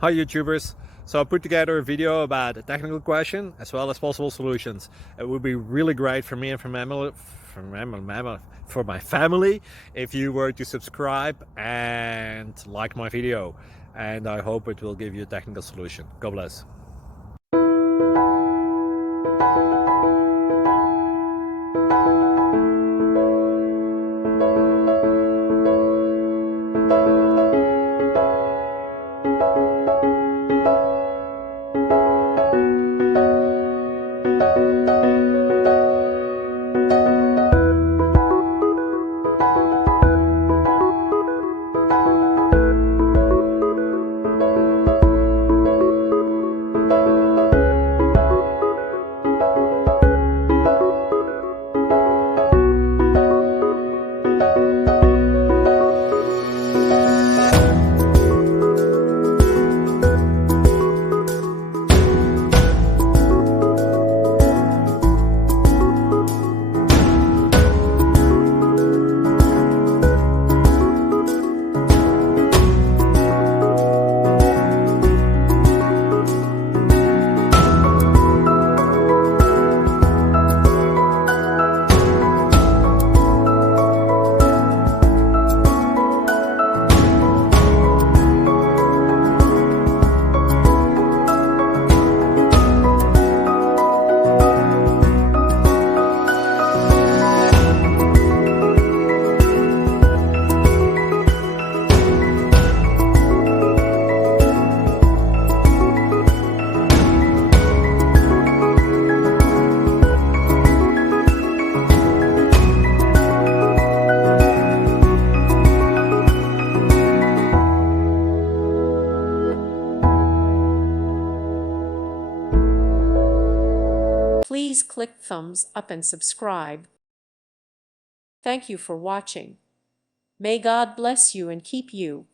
Hi YouTubers! So I put together a video about a technical question as well as possible solutions. It would be really great for me and for my family if you were to subscribe and like my video, and I hope it will give you a technical solution. God bless. Please click thumbs up and subscribe. Thank you for watching. May God bless you and keep you.